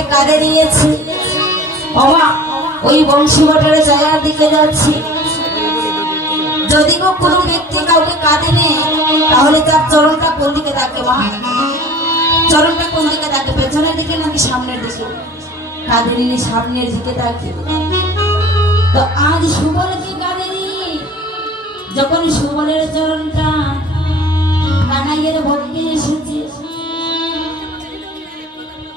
সবলকে কাঁধে নিয়েছি। বাবা, ওই বংশীবটের জায়গার দিকে যাচ্ছি। যদি কোনো ব্যক্তি কাউকে কাঁধে নেয়, তাহলে তার চরণটা কোন দিকে থাকে মা? চরণটা কোন দিকে থাকে পেছনের দিকে নাকি সামনের দিকে? কাঁধে নিলে সামনের দিকে থাকে তো আজ সুবলকে কাঁধে নিয়ে? যখন সুবলের চরণটা কানাইয়ের ভক্তি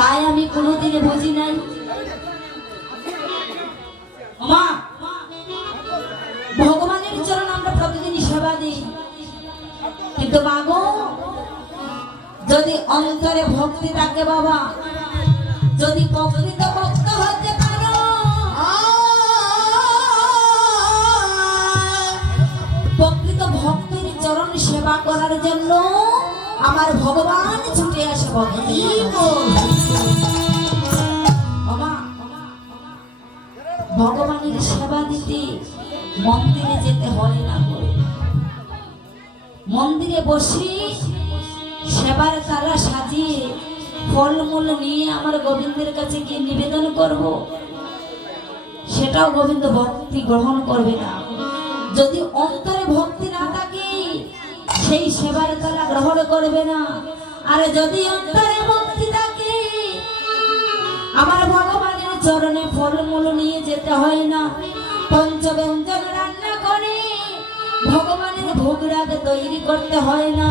তাই আমি কোনোদিনে বুঝি নাই। মা, ভগবানের চরণ আমরা প্রতিদিন সেবা দিই। কিন্তু মাগো যদি অন্তরে ভক্তি থাকে বাবা, যদি প্রকৃত ভক্ত হতে পারো। প্রকৃত ভক্তের চরণ সেবা করার জন্য আমার ভগবান ছুটে আসে ভগবানের সেবা দিতে মন্দিরে যেতে হয় না। মন্দিরে বসে সেবার তারা সাজিয়ে ফলমূল নিয়ে আমার গোবিন্দের কাছে গিয়ে নিবেদন করব। সেটাও গোবিন্দ ভক্তি গ্রহণ করবে না। যদি অন্তরে ভক্তি না থাকে সেই সেবার তারা গ্রহণ করবে না। আর যদি অন্তরে ভক্তি থাকে, আমার ভগবানের চরণে ফলমূল নিয়ে যেতে হয় না। পঞ্চব্যঞ্জন রান্না করে ভগবানের ভোগ রাগ তৈরি করতে হয় না।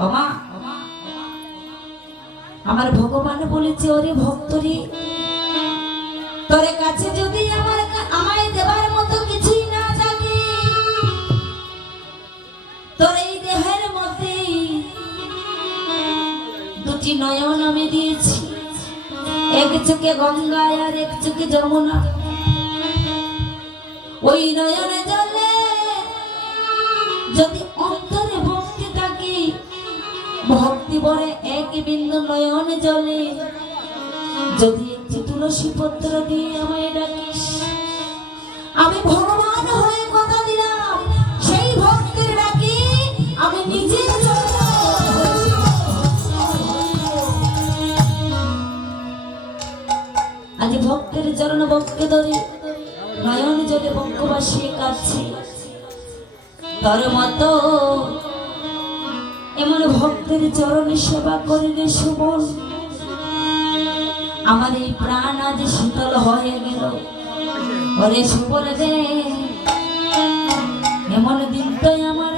বাবা আমার ভগবান বলেছে, ওরে ভক্তরে, তোর কাছে যদি আমার দুটি নয়ন আমি দিয়েছি। এক চোখে গঙ্গায় আর এক চোখে যমুনা। ওই নয়নে জলে যদি অন্তরে ভক্তি থাকে, ভক্তি ভরে এক বিন্দু নয়ন জলে। যদি একটি তুলসী পত্র দিয়ে আমায় ডাকিস চরণ বক্ষে ধরে নয়ন জলে বক্ষ বাসিয়ে কাছে তোর মতো এমন ভক্তের চরণে সেবা করিলে সুবল আমার এই প্রাণ আজ শীতল হয়ে গেল। ওরে সুবল রে, এমন দিন তো আমার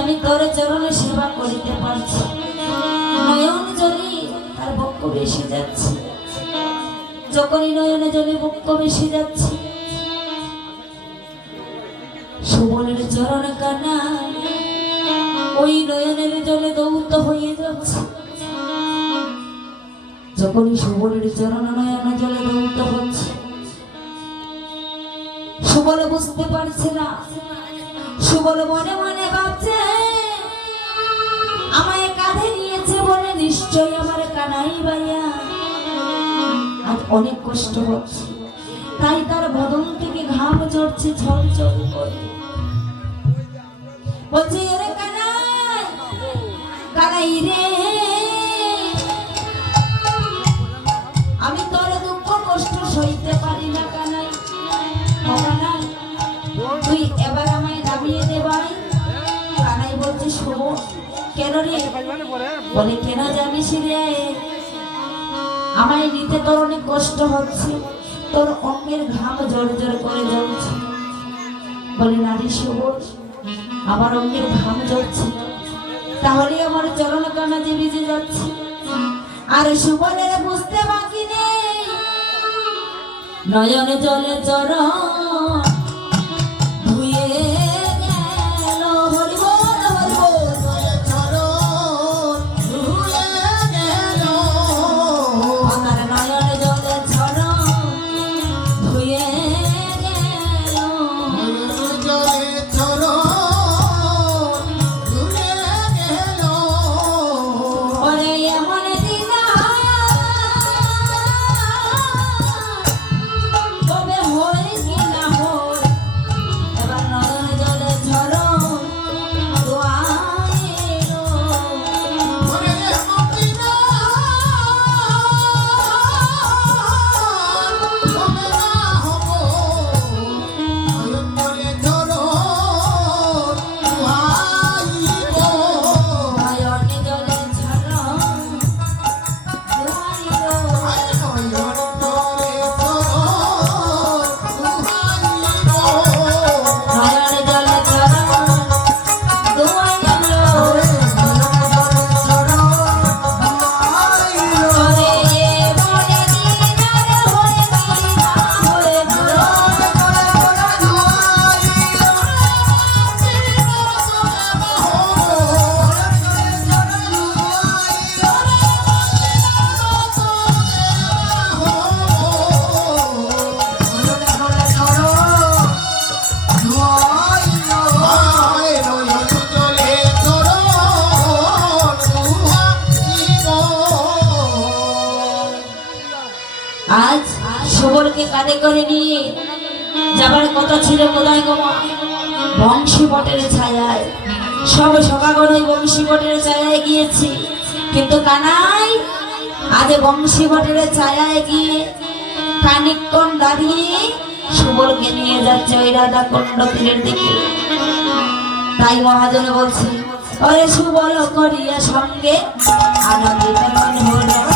আমি তোর চরণে সেবা করিতে পারছি। নয়ন জলি তার বক্ষ বেশি যাচ্ছে। যখনই নয়নে জলে বক্ষ বেশি যাচ্ছে। সুবলের চরণ কানা ওই নয়নের জলে দৌত হয়ে যাচ্ছে। যখনই সুবলের চরণ নয়ন জলে দৌত হচ্ছে, সুবল বুঝতে পারছে না। সুবল মনে মনে ভাবছে অনেক কষ্ট হচ্ছে। তাই তার বদন থেকে ঘাম ঝরছে ঝলঝল করে। বলছে, এরে কানাই কানাই রে, আমি তোর দুঃখ কষ্ট সইতে পারি না কানাই। কানাই তুই এবার আমায় নামিয়ে দে ভাই। কানাই বলছে শুভ কেন রে? বলে, কেন জানিস রে? আমায় নিতে তোর অনেক কষ্ট হচ্ছে। তোর অঙ্গের ঘাম জোর জোর করে যাচ্ছে বলে নারী শুভ আমার অঙ্গের ঘাম জ্বলছে তাহলে আমার চরণ কানা যে ভিজে যাচ্ছে। আর সুবলের বুঝতে বাকি নেই। নয়ন জলে চরণ কাঁধে করে নিয়ে যাবার কথা ছিল কোথায় গোমা বংশী বটের ছায়ায়। সব সকাগর ওই বংশী বটের ছায়ায় গিয়েছি। কিন্তু কানাই আজ বংশী বটের ছায়ায় গিয়ে খানিকক্ষণ দাঁড়িয়ে সুবলকে নিয়ে যাচ্ছে ওই রাধা কুণ্ড তীরের দিকে। তাই মহাজনে বলছে, ওরে সুবল, করিয়া সঙ্গে আনন্দিত মন হলো।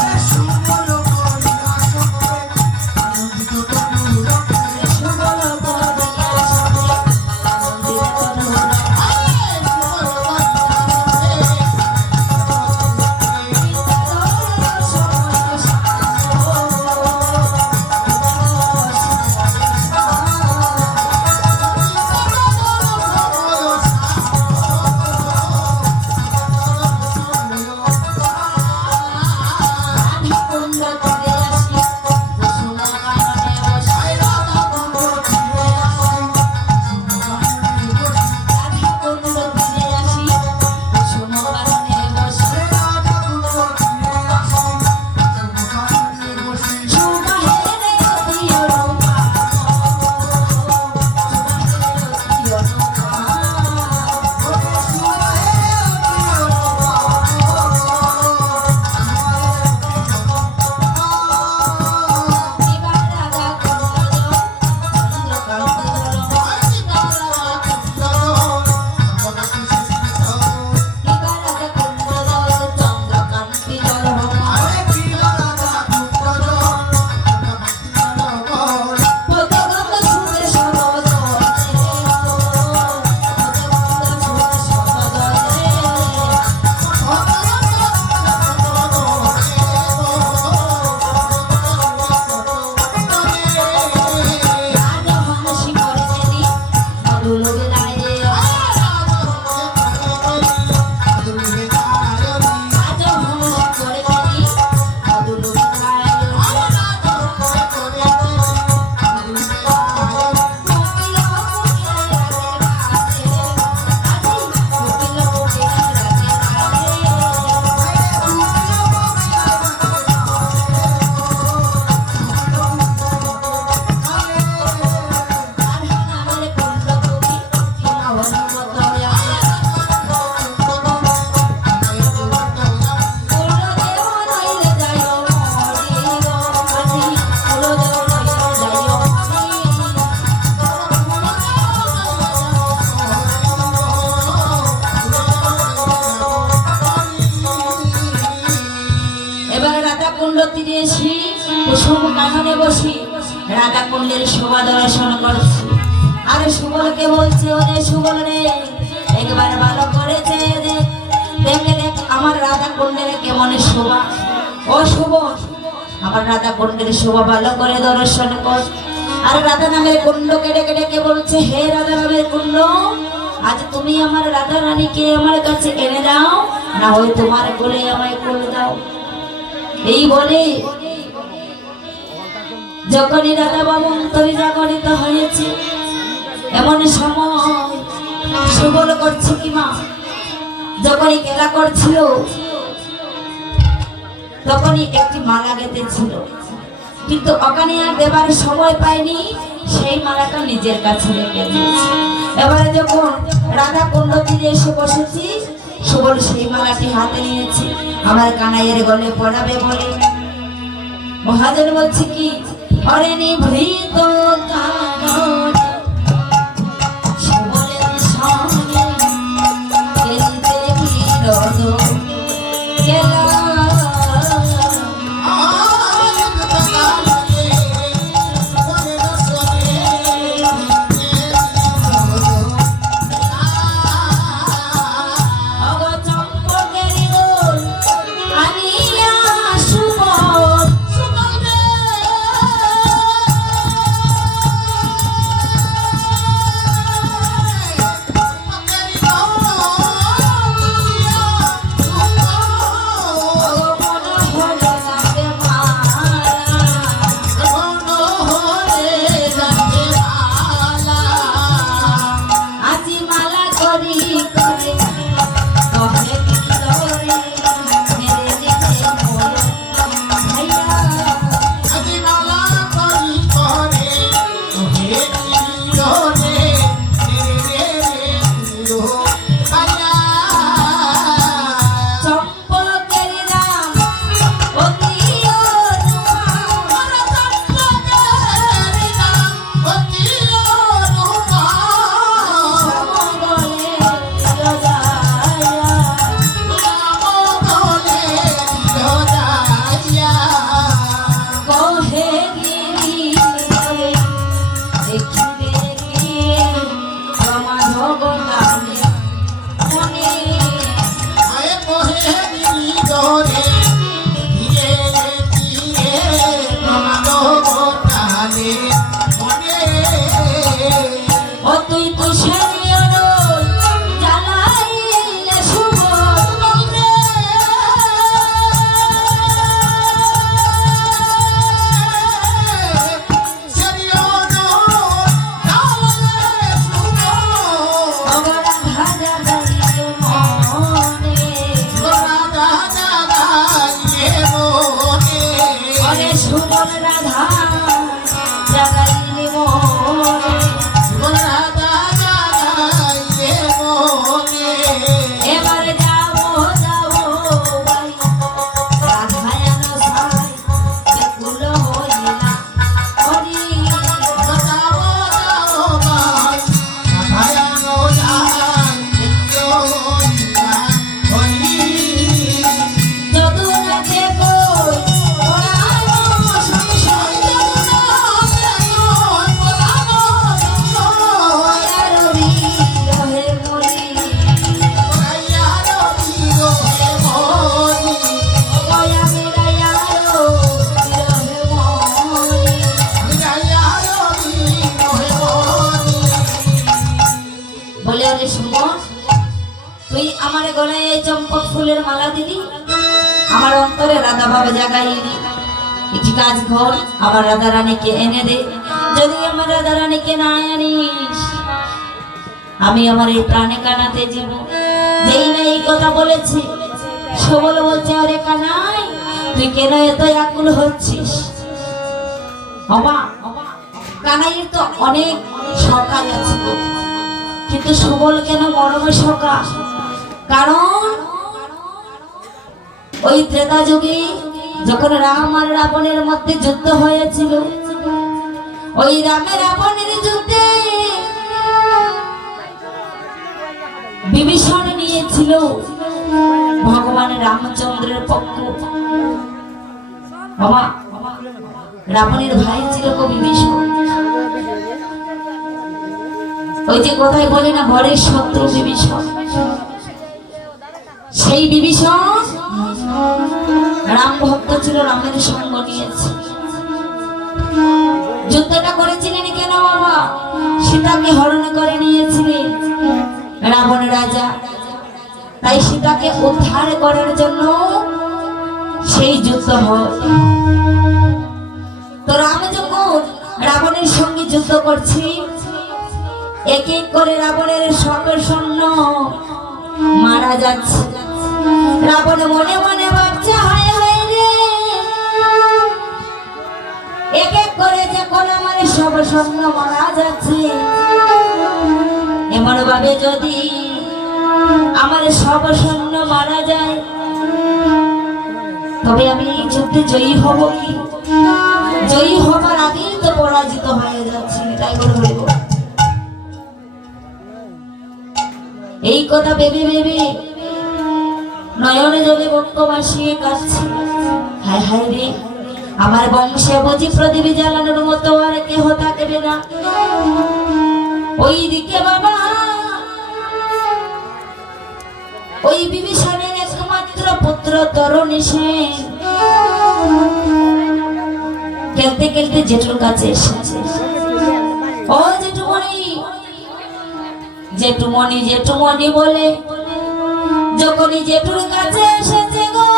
সুবলকে বলছে ওরে সুবল রে। একবার ভালো করেছে দেখে দেখ, আমার রাধা কুণ্ডের কেমন শোভা। ও শুভ। আমার রাধা কুণ্ডের শোভা ভালো করে দর্শন কর। আর রাধা নামের কুণ্ড কেটে কেটে কে বলছে, হে রাধা নামের কুণ্ড, আজ তুমি আমার রাধা রানীকে আমার কাছে এনে দাও। না হয় তোমার কোলে আমায় কোল দাও। এই বলে যখনই রাধা বাবু অন্তরে জাগরিত হয়েছে এমন সময় সুবল করছে কি মা? যখনই খেলা করছিল, তখনই একটি মালা গেঁথেছিল। কিন্তু ওখানে আর দেবার সময় পায়নি, সেই মালাটা নিজের কাছে রেখে দিয়েছে। এবারে যখন রাধা কুণ্ড তীরে এসে বসেছি, সুবল সেই মালাটি হাতে নিয়েছে। আমার কানাইয়ের গলে পড়াবে বলে। মহাজন বলছে কি অরে নিভৃত কানন আরে সুমন তুই আমার গলায় এই চম্পক ফুলের মালা দিলি, আমার অন্তরে রাধা ভাবে জাগাই জাগাইলি একটি কাজ কর, আমার রাধা রানীকে এনে দে। যদি আমার রাধা রানীকে না আনিস, আমি আমার এই প্রাণে কানাতে যাব। যেই না এই কথা বলেছি সবল বলছে, আরে কানাই, তুই কেন এত আকুল হচ্ছিস? বাবা কানাইয়ের তো অনেক সকাল আছে। কিন্তু সবল কেন মরমে সকা কারণ ওই ত্রেতা যুগে যখন রাম আর রাবণের মধ্যে যুদ্ধ হয়েছিল, ওই রামের রাবণের যুদ্ধে বিভীষণ নিয়েছিল ভগবান রামচন্দ্রের পক্ষ। বাবা, রাবণের ভাই ছিল গো বিভীষণ। ওই যে কথায় বলে না ঘরের শত্রু বিভীষণ। সেই বিভীষণ রাম ভক্ত ছিল, রামের সঙ্গ নিয়েছে। যুদ্ধটা করেছিলেন কেন বাবা? সীতাকে হরণ করে নিয়েছিলেন রাবণ রাজা। তাই সীতাকে উদ্ধার করার জন্য সেই যুদ্ধ হয়। তো রাম যখন রাবণের সঙ্গে যুদ্ধ করছি এক এক করে রাবণের সর্বসন্ন মারা যাচ্ছে। রাবণ মনে মনে ভাবছে, হায় হায় রে! এক এক করে যখন আমার সর্বসন্ন মারা যাচ্ছে। এমন ভাবে যদি আমার সর্বসন্ন মারা যায়, তবে আমি এই যুদ্ধে জয়ী হব কি? জয়ী হবার আগেই তো পরাজিত হয়ে যাচ্ছি তাই বলব এই কথা ভেবে ভেবে নয়নে জলে বক্ষ বাসিয়ে কাঁদছি। হায় হায় রে, আমার বংশে বুঝি প্রদীপে জ্বালানোর মতো আর কেহ থাকবে না। ওই দিকে বাবা, ওই বিভীষণের একমাত্র পুত্র তরুণী সেন খেলতে খেলতে জেঠুর কাছে এসেছে। জেঠুমণি জেঠুমণি বলে, যখনই জেঠুর কাছে এসেছে গো,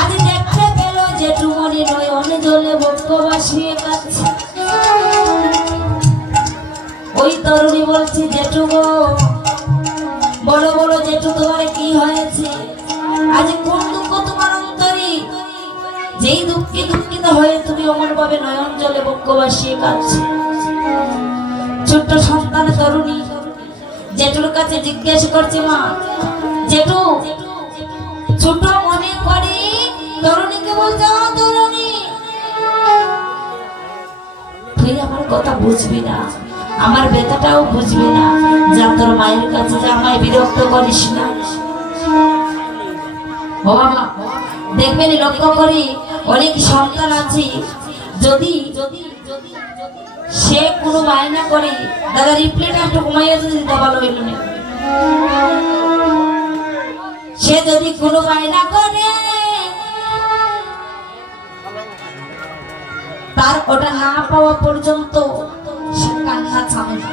আজ দেখতে পেল জেঠুমণি নয়ন জলে বক্ষ বাসিয়ে কাছে ওই তরুণী বলছে, জেঠু গো, বড় বড় জেঠু, তোমার কি হয়েছে? আজ কোন দুঃখ তোমার অন্তরে? যেই দুঃখে দুঃখিত হয়ে তুমি অমর ভাবে নয়ন জলে বক্ষ বাসিয়ে ছোট্ট সন্তান তরুণী, জেঠুর কাছে জিজ্ঞেস করছে, মা, জেঠু, ছোট মনে করে তরুণীকে বলছে তরুণী? তুই আমার কথা বুঝবি না, আমার ব্যথাটাও বুঝবি না, যা তোর মায়ের কাছে যা, আমায় বিরক্ত করিস না। বাবা, দেখবেন লক্ষ্য করি, অনেক সন্তান আছে, যদি যদি যদি সে কোনো বায়না করে দাদা একটু ঘুমাইয়া যদি দিতে ভালো হইল না সে যদি কোনো বায়না করে, তার ওটা না পাওয়া পর্যন্ত সে কান্না না।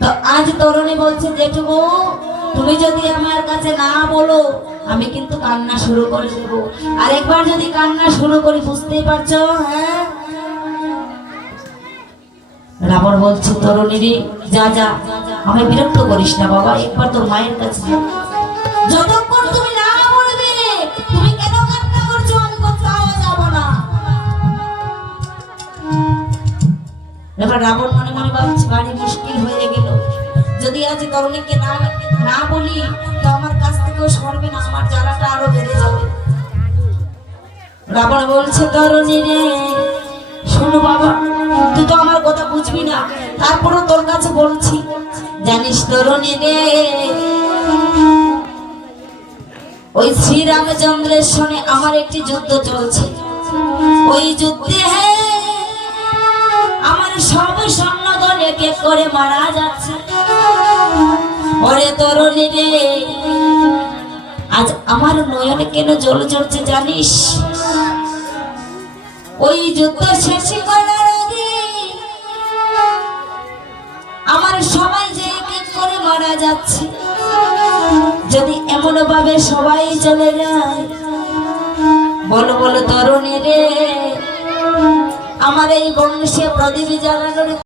তো আজ তরুণী বলছে, জেঠুবো তুমি যদি আমার কাছে না বলো, আমি কিন্তু কান্না শুরু করে দেব। আর একবার যদি কান্না শুরু করি বুঝতেই পারছ? হ্যাঁ? রাবণ বলছে, তরুণীরে, যা যা। আমি বিরক্ত করিস না বাবা, একবার তোর মায়ের কাছে। যতক্ষণ তুমি না বলবে, তুমি কেন কান্না করছ? আমি কোথাও যাব না। এবার রাবণ মনে মনে ভাবছে, বাড়ি মুশকিল হয়ে গেল। যদি আজ তরুণীকে না না বলি তো আমার কাছ থেকেও সরবে না, আমার জ্বালাটা আরও বেড়ে যাবে। রাবণ বলছে তরুণী রে, শোনো বাবা, তুই তো আমার কথা বুঝবি না। তারপরও তোর কাছে বলছি, জানিস তরুণী রে, ওই শ্রীরামচন্দ্রের সঙ্গে আমার একটি যুদ্ধ চলছে। ওই যুদ্ধে আমার সব সৈন্যদল এক এক করে মারা যাচ্ছে। ওরে তরণী রে, আজ আমার নয়নে কেন জল ঝরছে জানিস? ওই যুদ্ধ শেষ করার আগে আমার সবাই যে কি করে মারা যাচ্ছে। যদি এমন ভাবে সবাই চলে যায়, বলো বলো তরুণী রে, আমার এই বংশে প্রদীপ জ্বালানোর